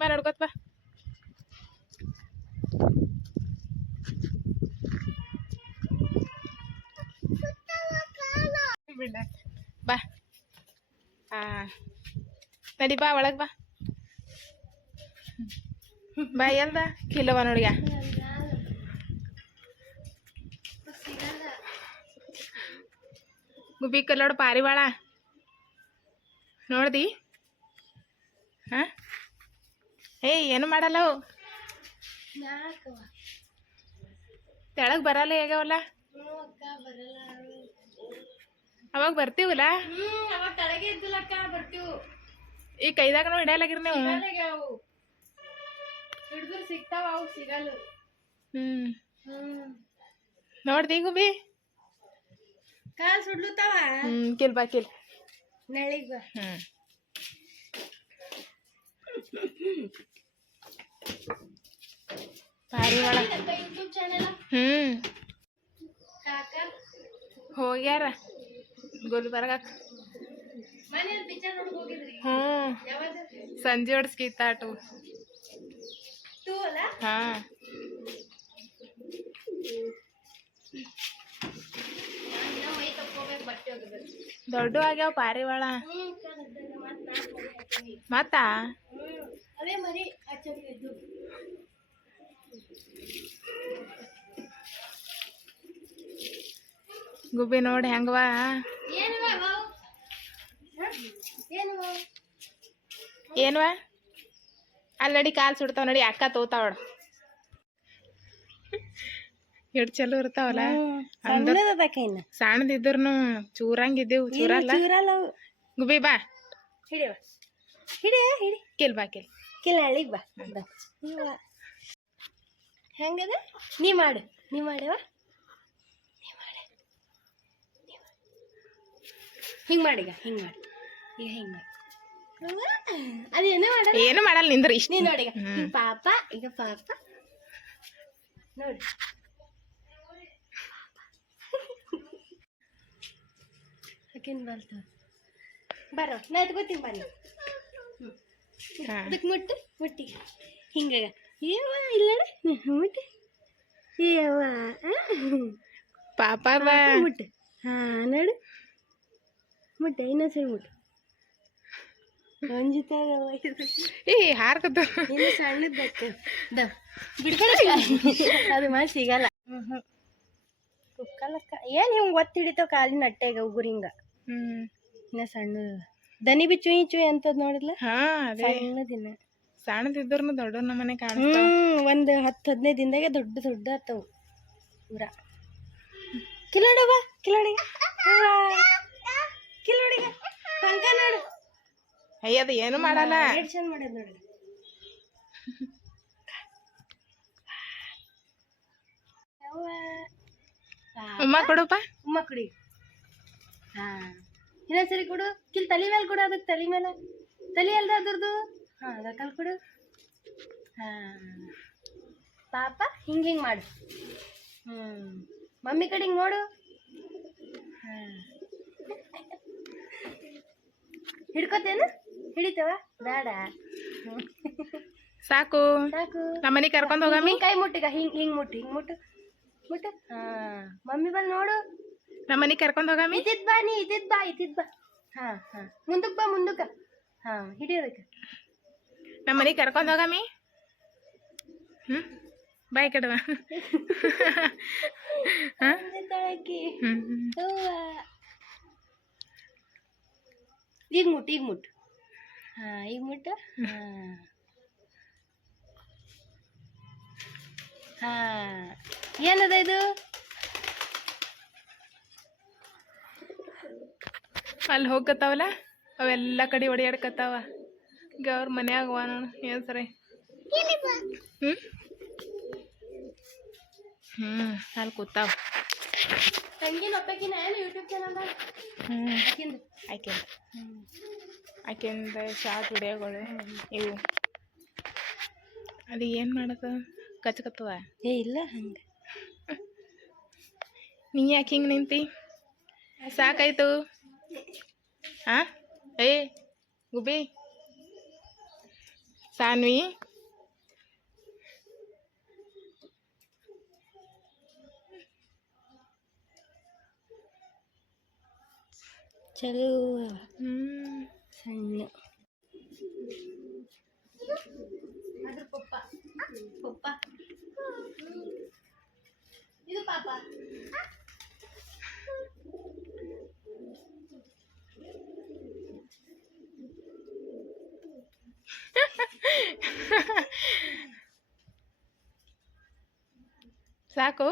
ಬಾ ನೋಡ್ಕೊತ ಬಾ ಬಾ ಹಾ ನಡಿ ಬಾ ಒಳಗೆ ಬಾ. ಬಾ ಎಲ್ದ? ಕಿಲೋವ ನೋಡಿಯ ಗುಬ್ಬಿ ಕಲ್ಲೋಡು ಪಾರಿವಾಳ. ನೋಡ್ದಿ? ಹಾ? ಏಯ್ ಏನು ಮಾಡಲ್ಲವು ತೆಳಗ್ ಬರಲ್ಲ ಹೇಗವಲ್ಲ? ಅವಾಗ ಬರ್ತೀವಲ್ಲ? ಈ ಕೈದಾಗ ಹಿಡಿಯಲಾಗಿರ್ ನೀವು? ಹಿಡಿದ್ರು ಸಿಗ್ತಾವ ಅವು ಸಿಗಲ್ಲ. ಹ್ಮ್. ನೋಡ್ದಿ ಗುಬಿ ಕಾಲ್ ಸುಡ್ಲುತ್ತಾವ? ಹ್ಮ್ ಕಿಲ್ ಬಾ ಕಿಲ್. ನೆಳಿಗ್ ಬಾ. ಹ್ಮ್. ಪಾರಿವಾಳ ಹ್ಮ್. ಹೋಗ್ಯಾರ. ಗುಲ್ಬರ್ಗಕ್ ಹ್ಮ್. ಸಂಜೆ ಹೊಡ್ಸ್ಕಿತ್ತಾಟು ಹಾ. ದೊಡ್ಡ ಆಗ್ಯಾವ ಪಾರಿವಾಳ ಮತ್ತೆ? ಅವೇ ಮರಿ ಹಚ್ಚಿದ್ದು ಗುಬ್ಬಿ ನೋಡಿ ಹೆಂಗವಾ? ಏನವ ಅವು? ಹ? ಏನವ ಅವು? ಏನ್ವಾ ಅಲ್ಲಿ ನಡಿ ಕಾಲು ಸುಡ್ತಾವ ನಡಿ ಅಕ್ಕ ತೋತಾವಳ ಎಷ್ಟು ಚಲೋ ಇರ್ತಾವಲ್ಲ? ಸಣ್ಣದಿದ್ರು ಚೂರಂಗಿದ್ದೀವು ಚೂರಲ್ಲ. ಗುಬ್ಬಿ ಬಾ. ಹಿಡಿಯವ ಹಿಡಿಯ ಹಿಡಿ. ಕಿಲ್ ಬಾ ಕಿಲ್ ಕಿಲ್ಲ ಹಳಿಗ್ ಬಾ. ನೀವ ಹೆಂಗದ? ನೀ ಮಾಡು ನೀ ಮಾಡ್ಯವ ನೀ ಮಾಡ ಹಿಂಗ್ ಮಾಡೀಗ ಹಿಂಗ್ ಮಾಡಿ. ಈಗ ಹಿಂಗ್ ಮಾಡಿ. ಅದು ಅದೇನೋ ಮಾಡಲ್ಲ. ಏನು ಮಾಡಲ್ಲ ನಿಂದ್ರ ಇಷ್ಟ. ನೀ ನೋಡೀಗ. ಪಾಪ ಈಗ ಪಾಪ. ನೋಡಿ. ಅಕ್ಕಿನ್ ಬಲ್ತ? ಬರೋ ನಾ ಎತ್ಕೋತೀನಿ ಬನ್ನಿ. ಅದಕ್ಕೆ ಮುಟ್ಟು ಮುಟ್ಟಿ. ಹಿಂಗ ಏವ ಇಲ್ಲ ಮುಟ್ಟಿ. ಏವ ಪಾಪ ಬಾ ಮುಟ್ಟು. ಹಾ ನೋಡು. ಮುಟ್ಟೆ ಇನ್ನೊಂದ್ಸರಿ ಮುಟ್ಟು. ಇದು. ಏ ಹಾರ್ಕತ್ತ ಇನ್ನು ಸಣ್ಣದ್ ಬೇಕು ದ ಬಿಡ್ಕೊಳ ಅದು ಮಾ ಸಿಗಲ್ಲ. ಕುಕ್ಕಲಕ್ಕ. ಏನು ಹಿಂಗೆ ಒತ್ತಿ ಹಿಡಿತಾವ ಕಾಲಿನ ಅಟ್ಟೆಗ ಉಗುರು ಹಿಂಗೆ. ಇನ್ನ ಸಣ್ಣ ದನಿ ಬಿ ಚುಯಿ ಚುಯಿ ಅಂತದ್ ನೋಡಿದ್ಲ? ಹಾ ಅದೇ. ಸಣ್ಣದಿನ ಸಣ್ಣದಿದ್ರು ದೊಡ್ಡ ನಮ್ಮನೆ ಕಾಣಿಸ್ತಾವ. ಹ್ಮ್ ಒಂದ್ ಹತ್ತು ಹದಿನೈದು ದಿನದಾಗೆ ದೊಡ್ಡ ದೊಡ್ಡ ಆತವು ಪೂರ. ಬಾ ಕಿಲೋಡಿ. ಕಿಲೋಡಿಗ. ಪಂಕ ನೋಡು. ಅಯ್ಯ ಅದು ಏನು ಮಾಡಲ್ಲ. ಎಷ್ಟ್ ಚಂದ ಮಾಡ್ಯದ ನೋಡಿ. ಉಮ್ಮ ಕೊಡಪ್ಪ. ಉಮ್ಮ ಕುಡಿ. ಹಾ. ಇನ್ನೊಂದ್ಸರಿ ಕೊಡು. ಕಿಲ್ ತಲೆ ಮೇಲೆ ಕೊಡು ಅದಕ್ಕೆ ತಲೆ ಮೇಲೆ ತಲೆ ಅಲ್ದ ಅದ್ರದ್ದು? ಹಾ ಅದಕ್ಕಲ್ಲಿ ಕೊಡು. ಹಾ. ಪಾಪ ಹಿಂಗೆ ಹಿಂಗೆ ಮಾಡು. ಹ್ಞೂ ಮಮ್ಮಿ ಕಡೆ ಹಿಂಗೆ ನೋಡು. ಹಾ. ಹಿಡ್ಕೋತೇನು? ಹಿಡಿತವ? ಬೇಡ. ಸಾಕು. ಸಾಕು. ನಮ್ಮನೆ ಕರ್ಕೊಂಡು ಹೋಗಮ್ಮಿ. ಹಿಂಗ್ ಕೈ ಮುಟ್ಟಿಗ ಹಿಂಗ್ ಹಿಂಗ್ ಮುಟ್ಟು ಹಿಂಗ್ ಮುಟ್ಟು ಮುಟ್ಟು. ಹಾ. ಮಮ್ಮಿ ಬಂದು ನೋಡು. ನಮ್ಮನೆ ಕರ್ಕೊಂಡು ಹೋಗಾಮಿ? ಇದ್ದಿದ್ ಬಾ ನೀ ಇದ್ದಿದ್ ಬಾ ಇದ್ದಿದ್ ಬಾ. ಹಾ ಹಾ. ಮುಂದಕ್ಕೆ ಬಾ ಮುಂದಕ್ಕೆ ಹಾ ಹಿಡಿಯೋದಕ್ಕೆ. ನಮ್ಮನೆ ಕರ್ಕೊಂಡು ಹೋಗಾಮಿ? ಹ್ಮ್? ಬಾಯ್ ಕಡವ ಈಗ ಮುಟ್ಟು ಈಗ ಮುಟ್ಟು ಹಾ ಈಗ ಮುಟ್ಟು ಹಾ. ಹಾ. ಏನದ ಇದು? ಅಲ್ಲಿ ಹೋಗತ್ತಾವಲ್ಲ ಅವೆಲ್ಲ ಕಡೆ ಹೊಡಿಯಾಡ್ಕತ್ತಾವ ಗೌರ್ ಅವ್ರ ಮನ್ಯಾಗ ಏನು ನೋಡು ಏನ್ ಸರಿ. ಹ್ಮ್? ಹ್ಮ್ ಅಲ್ಲಿ ಕೂತಾವ. ತಂಗಿನ ಒಪ್ಪಕಿನ ಏನು ಯೂಟ್ಯೂಬ್ ಚಾನಲ್ ಹ್ಮ್. ಆಕಿಂದು ಆಕೆ ಆಕೆಂದ ಶಾರ್ಟ್ ವಿಡಿಯೋಗಳು ಇವು. ಅದು ಏನು ಮಾಡತ್ತ ಕಚ್ಕತ್ತದ ಏ ಇಲ್ಲ ಹಂಗೆ. ನೀ ಯಾಕೆ ಹಿಂಗೆ ನಿಂತಿ? ಸಾಕಾಯ್ತು. ಹಾ ಏ ಗುಬ್ಬಿ ಸಾನ್ವಿ ಚಲೋ ಹ್ಮ್ ಸಣ್ಣ ಅದ್ರ ಪಪ್ಪ ಪಪ್ಪ ಇದು ಪಾಪ ಸಾಕು.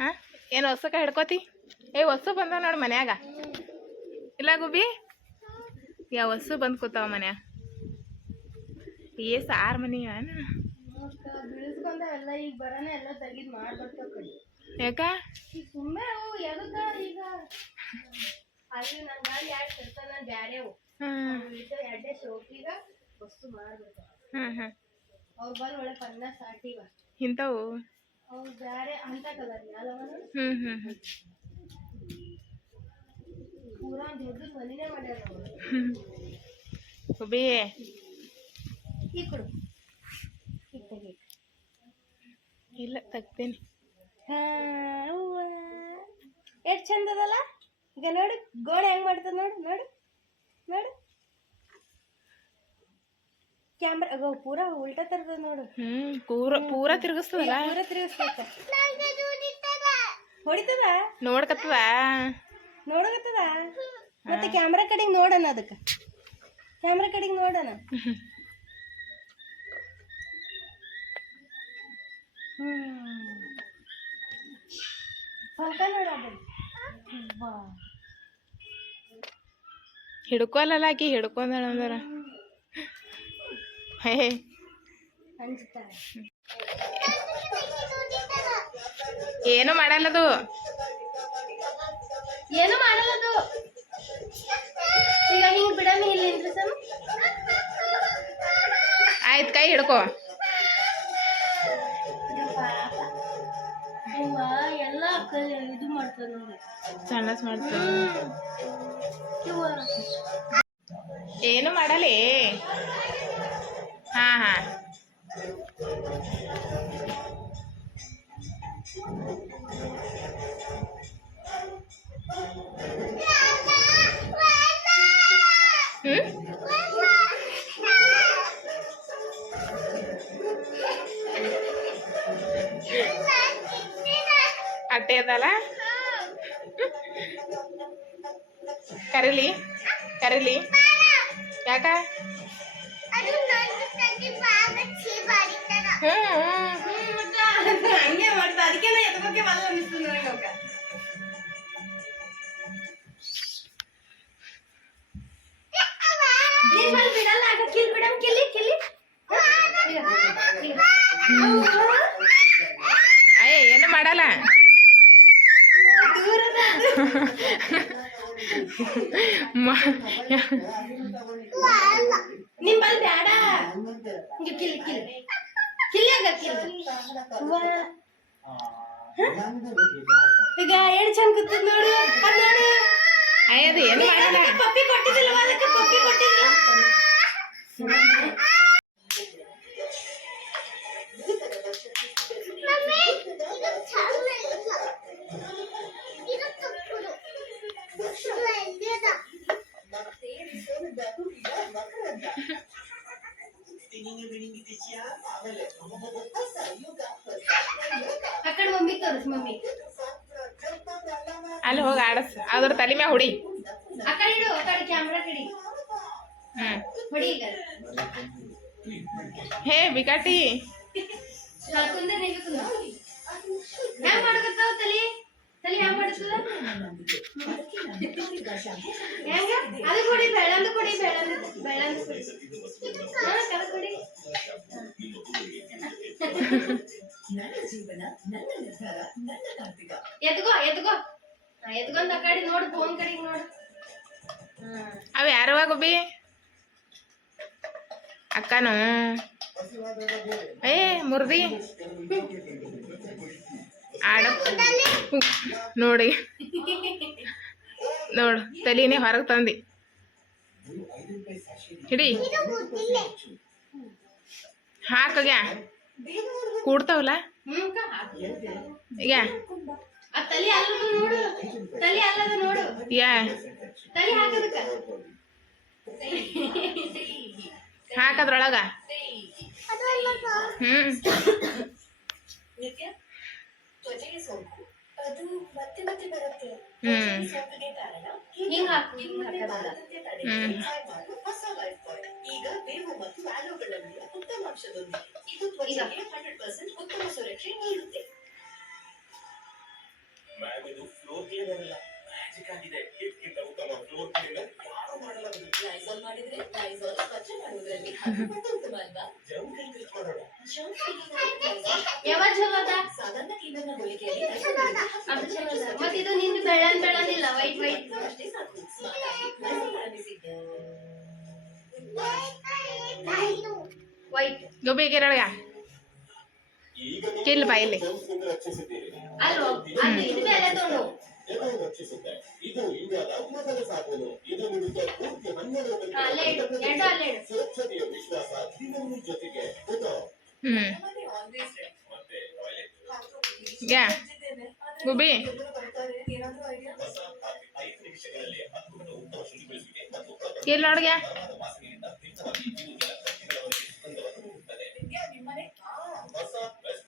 ಹಾಂ ಏನು ಹೊಸಕ ಹಿಡ್ಕೋತಿ? ಏ ಹೊಸ ಬಂದಾವ ನೋಡಿ ಮನ್ಯಾಗ. ಇಲ್ಲ ಗುಬ್ಬಿ? ಯಾವ ಹೊಸ ಬಂದು ಕೂತಾವ ಮನ್ಯಾಗ ಏ ಸಾರು ಮನಿ ಏನ? ಬಿಡಿಸ್ಕೊಂಡವೆಲ್ಲ ಈಗ ಬರೋಣ ಎಲ್ಲ ತೆಗಿದ್ ಮಾಡ್ಬರ್ತಾವ ಕಡೆ ಯಾಕ ಇಂಥವು. ಈಗ ಇಲ್ಲ ತಗ್ತೇನೆ ಎಷ್ಟು ಚಂದದಲ್ಲ ಈಗ ನೋಡು ಗೋಡೆ ಹೆಂಗ್ ಮಾಡ್ತದ ನೋಡು ನೋಡು ನೋಡು. ಕ್ಯಾಮ್ರಾ ಅಗೋ ಪೂರಾ ಉಲ್ಟಾ ತರದ ನೋಡು. ಹ್ಮ್ ಪೂರ ಪೂರ ತಿರ್ಗಿಸ್ತದಲ್ಲ? ಪೂರ ತಿರುಗಿಸ್ತೈತ ಹೊಡಿತದ? ನೋಡ್ಕತ್ತದ? ನೋಡಕತ್ತದ ಮತ್ತೆ ಕ್ಯಾಮ್ರಾ ಕಡೆಗೆ ನೋಡೋಣ ಅದಕ್ಕೆ. ಕ್ಯಾಮ್ರಾ ಕಡೆಗೆ ನೋಡೋಣ. ಹಿಡ್ಕೊಲ್ಲಲ್ಲ ಆಕಿ ಹಿಡ್ಕೊಂಡಳ ಅಂದಾರ ಹೇ ಏನು ಮಾಡಲ್ಲದು ಏನು ಮಾಡಲ್ಲದು ಈಗ ಹಿಂಗ್ ಬಿಡಮಿ ಆಯ್ತು ಕೈ ಹಿಡ್ಕೋ. ಎಲ್ಲ ಇದು ಮಾಡ್ತದ ನೋಡಿ. ಸಣ್ಣಸ್ ಮಾಡ್ತಾರ. ಏನು ಮಾಡಲಿ? ಹಾ ಹಾ ಹ್ಮ್ ಅಟ್ಟೆ ಅದಲ್ಲ ಕರೀಲಿ ಕರೀಲಿ ಯಾಕ ಹ್ಮ್ ಹ್ಮ್ ಹಂಗೆ ಮಾಡ್ತಾ ಅದಕ್ಕೆ ನಾ ಎದ್ಕೋಕೆ ಬಲ್ಲ ಅನಿಸ್ತು ನನಗೆ ಅವಾಗ ನೀನ್ ಬಂದ್ ಬಿಡಲ್ಲ ಆಗ ಕಿಲ್ ಬಿಡಮ್ ಕಿಲ್ಲಿ ಕಿಲ್ಲಿ ಅಯ್ಯ ಏನು ಮಾಡಲ್ಲ ಮ- ನಿಮ್ ಬಲ್ ಬ್ಯಾಡ ಹಿಂಗೆ ಕಿಲ್ ಕಿಲ್ ಕಿಲ್ಲಾಗ ಕಿಲ್ ಅವ್ವ. ಹ? ಈಗ ಏನ್ ಚಂದ ಕೂತದ ನೋಡು ಅದ್ ನೋಡು ಅಯ್ಯ ಅದು ಏನು ಮಾಡಲ್ಲ ಪಪ್ಪಿ ಕೊಟ್ಟಿದ್ದಿಲ್ಲ ಅದಕ್ಕೆ ಪಪ್ಪಿ ಕೊಟ್ಟಿದ್ದಿಲ್ಲ ಆ ಕಡೆ ಮಮ್ಮಿ ತೋರಿಸ್ ಮಮ್ಮಿ. ಅಲ್ಲಿ ಹೋಗಿ ಆಡಸ್ ಅದ್ರ ತಲೆ ಮ್ಯಾಗ ಹೊಡಿ. ಆ ಕಡೆ ಇಡು ಆ ಕಡೆ ಕ್ಯಾಮ್ರಾ ಕಡೆ. ಹ್ಮ್. ಹೊಡಿ ಈಗ. ಹೇ ಬಿಕಾಟಿ. ಕುಂದ ನೀವು ಕುಂದ ಹ್ಯಾಂಗ ಮಾಡಕತ್ತಾವ ತಲಿ? ತಲಿ ಹ್ಯಾಂಗ ಮಾಡತ್ತದ ಹೆಂಗ? ಅದು ಕೊಡಿ ಬೆಳ್ಳಂದು ಕೊಡಿ ಬೆಳಂದು ಬೆಳಂದು ಕೊಡಿ. ಹಾ ಕೊಡಿ ಎತ್ಕೋ ಎತ್ಕೋ ಹಾ, ಎತ್ಕೊಂಡ್ ಆ ಕಡೆ ನೋಡು ಫೋನ್ ಕಡೆಗೆ ನೋಡು. ಅವ ಯಾರವ ಅಕ್ಕನು. ಏ ಮುರ್ದಿ. ಆಡ. ನೋಡಿ. ನೋಡು ತಲಿನೇ ಹೊರಗೆ ತಂದಿ. ಹಿಡಿ. ಹಾಕಗ್ಯಾ? ಕೂಡ್ತಾವಲ್ಲ? ಯಾ. ಹಾಕದಕ್ಕ. ಹಾಕದ್ರೊಳಗ? ಹ್ಮ್. ಅದು ಮತ್ತೆ ಮತ್ತೆ ಬರುತ್ತೆ. ಹ್ಮ್. ಸೋಂಕಿಗೆ ಕಾರಣ ಹಿಂಗ್ ಹಾಕು ಹಿಂಗ್ ಮತ್ತೆ ತಡೆಗೆ ಹ್ಮ್. ಸಹಾಯ ಮಾಡುವ ಹೊಸ ಲೈಫ್ ಈಗ ಬೇವು ಮತ್ತು ಆಲೋಗಳಲ್ಲಿಯ ಉತ್ತಮ ಅಂಶದೊಂದಿಗೆ. ಇದು ತ್ವಚೆಗೆ ಹಂಡ್ರೆಡ್ ಪರ್ಸೆಂಟ್ ಉತ್ತಮ ಸುರಕ್ಷೆ ನೀಡುತ್ತೆ. ಮ್ಯಾಮ್ ಇದು ಫ್ಲೋರ್ ಕ್ಲೀನರ್ ಅಲ್ಲ. ಮ್ಯಾಜಿಕ್ ಆಗಿದೆ. ಇದಕ್ಕಿಂತ ಉತ್ತಮ ಫ್ಲೋರ್ ಕ್ಲೀನರ್ ಯಾರು ಮಾಡಲಾಗದು ಲೈಸಾಲ್ ಮಾಡಿದ್ರೆ ಲೈಸಾಲ್ ಸ್ವಚ್ಛ ಮಾಡುವುದರಲ್ಲಿ ಹತ್ತು ಪಟ್ಟು ಉತ್ತಮ ಅಲ್ವಾ? ಜಂಕ್ ಕ್ಲೀನ್ ಮಾಡೋಣ. ಜಂಕ್ ಕ್ಲೀನರ್ ಲೈಸಾಲ್ ಯಾವ ಚಲೋ ಸಾಧಾರಣ ಕ್ಲೀನರ್ನ ಹೋಲಿಕೆಯಲ್ಲಿ ಅದ ಇದು ನಿಂದು ಬೆಳ್ಳನ್ ಬೆಳ್ಳನಿಲ್ಲ ವೈಟ್ ವೈಟ್ ವೈಟ್ ಗೋಬಿ ಕೆರಳಗ ಈಗ ಕಿಲ್ ಬಾ ಇಲ್ಲಿ. ಜಂಕ್ನಿಂದ ರಕ್ಷಿಸಿದ್ದೀರಿ ಅಲ್ವೋ ಅದು ಇದು ರಕ್ಷಿಸುತ್ತೆ ಇಂಡಿಯಾದ ಮೊದಲ ಇದು ನಿಮಗೆ ಪೂರ್ತಿ ಹನ್ನೆರಡು ಸುರಕ್ಷತೆಯ ವಿಶ್ವಾಸ ಜೊತೆಗೆ ಮತ್ತೆ ಗುಬಿ? ಎಲ್ಲ ಅಡುಗೆ